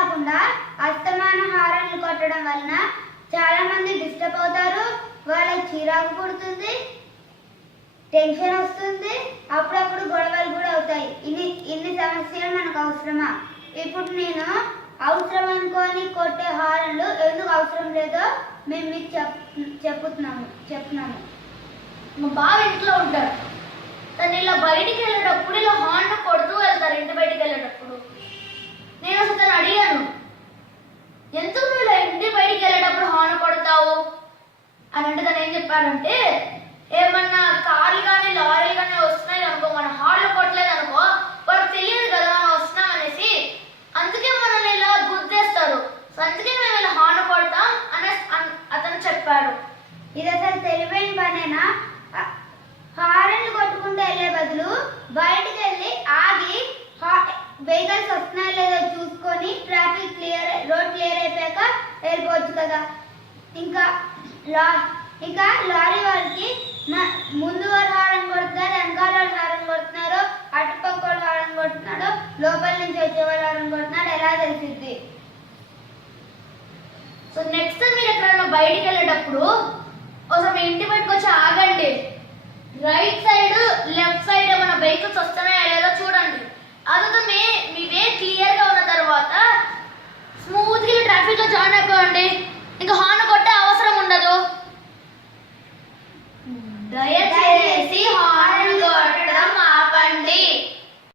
కాకుండా అస్తమాన హారన్లు కొట్టడం వలన చాలా మంది డిస్టర్బ్ అవుతారు, వాళ్ళకి చిరాకు పుడుతుంది, టెన్షన్ వస్తుంది, అప్పుడప్పుడు గొడవలు కూడా అవుతాయి. ఇన్ని సమస్యలు మనకు అవసరమా? ఇప్పుడు నేను అవసరం అనుకొని కొట్టే హారన్లు ఎందుకు అవసరం లేదో మేము మీకు చెప్తున్నాము. మా బావ ఇంట్లో ఉంటాడు, తను ఇలా బయటికి వెళ్ళేటప్పుడు ఇలా హార్న్ కొడుతూ వెళ్తారు. ఇంటి బయటికి వెళ్ళేటప్పుడు నేను అసలు తను అడిగాను, ఎందుకు నువ్వు ఇలా ఇంటి బయటికి వెళ్ళేటప్పుడు హార్న్ కొడతావు అని. అంటే తను ఏం చెప్పాడంటే, ఏమన్నా కార్లు కానీ లారీలు కానీ వస్తున్నాయి అనుకో, మనం హార్న్లు కొట్టలేదు అనుకో, వాళ్ళకి తెలియదు కదా మనం వస్తున్నాం అనేసి, అందుకే మనల్ని ఇలా గుర్తిస్తారు. సో అందుకే మేము ఇలా హార్న్ కొడతాం అని అతను చెప్పాడు. ఇది అసలు తెలివైన పనేనా? హారన్లు కొట్టుకుంటూ వెళ్ళే బదులు బయటికి వెళ్ళి ఆగి వెహికల్స్ వస్తున్నాయో లేదో చూసుకొని రోడ్ క్లియర్ అయిపోయాక వెళ్ళిపోవచ్చు కదా. ఇంకా లారీ వాళ్ళకి ముందు వారు హారన్ కొడుతున్నారు, వెనకాల వాళ్ళు హారన్ కొడుతున్నారు, అటుపక్క వాళ్ళు హారన్ కొడుతున్నాడు, లోపల నుంచి వచ్చే వాళ్ళు హారన్ కొడుతున్నాడు, ఎలా తెలిసిద్ది? సో నెక్స్ట్ మీరు ఎక్కడైనా బయటికి వెళ్ళేటప్పుడు ఒకసారి మీ ఇంటి బయటకు వచ్చి ఆగండి. రైట్ సైడ్ లెఫ్ట్ సైడ్ ఏమైనా వెహికల్స్ వస్తున్నాయో లేదో చూడండి. అదే మీ